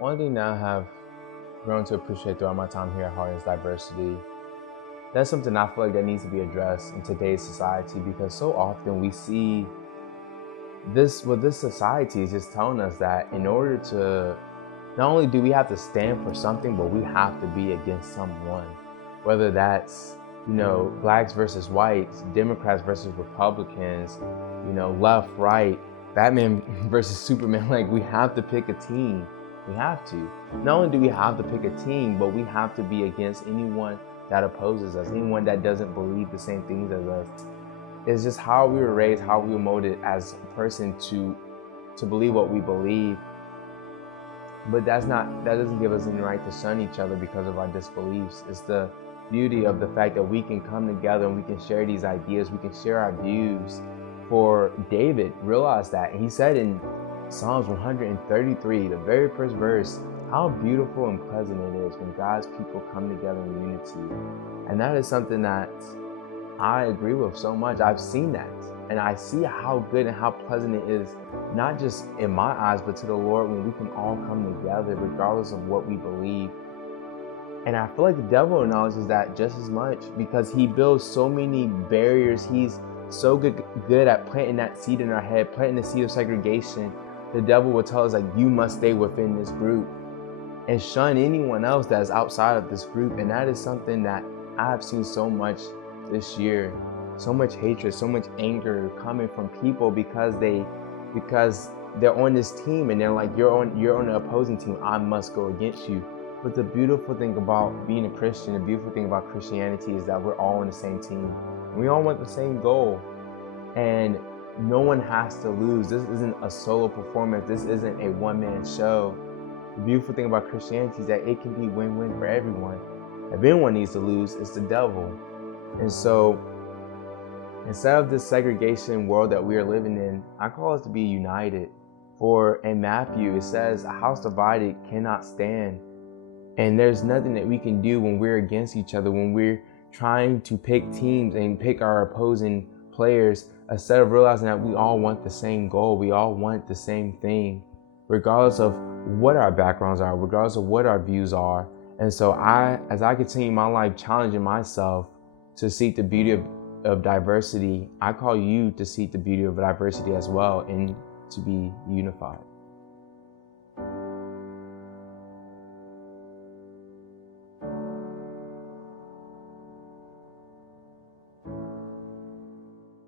One thing that I have grown to appreciate throughout my time here at Heart is diversity. That's something I feel like that needs to be addressed in today's society because so often we see this society is just telling us that in order to not only do we have to stand for something, but we have to be against someone. Whether that's, blacks versus whites, Democrats versus Republicans, left, right, Batman versus Superman. Like, we have to pick a team. We have to. Not only do we have to pick a team, but we have to be against anyone that opposes us, anyone that doesn't believe the same things as us. It's just how we were raised, how we were molded as a person to believe what we believe. But that doesn't give us any right to shun each other because of our disbeliefs. It's the beauty of the fact that we can come together and we can share these ideas, we can share our views. For David realized that, and he said in Psalms 133, the very first verse, how beautiful and pleasant it is when God's people come together in unity. And that is something that I agree with so much. I've seen that, and I see how good and how pleasant it is, not just in my eyes, but to the Lord, when we can all come together regardless of what we believe. And I feel like the devil acknowledges that just as much because he builds so many barriers. He's so good at planting that seed in our head, planting the seed of segregation. The devil will tell us, like, you must stay within this group and shun anyone else that is outside of this group. And that is something that I have seen so much this year. So much hatred, so much anger coming from people because they're on this team and they're like, you're on the opposing team, I must go against you. But the beautiful thing about being a Christian, the beautiful thing about Christianity is that we're all on the same team. We all want the same goal. And no one has to lose. This isn't a solo performance. This isn't a one-man show. The beautiful thing about Christianity is that it can be win-win for everyone. If anyone needs to lose, it's the devil. And so, instead of this segregation world that we are living in, I call us to be united. For in Matthew, it says, a house divided cannot stand. And there's nothing that we can do when we're against each other, when we're trying to pick teams and pick our opposing players, instead of realizing that we all want the same goal, we all want the same thing, regardless of what our backgrounds are, regardless of what our views are. And so as I continue my life challenging myself to seek the beauty of diversity, I call you to seek the beauty of diversity as well and to be unified.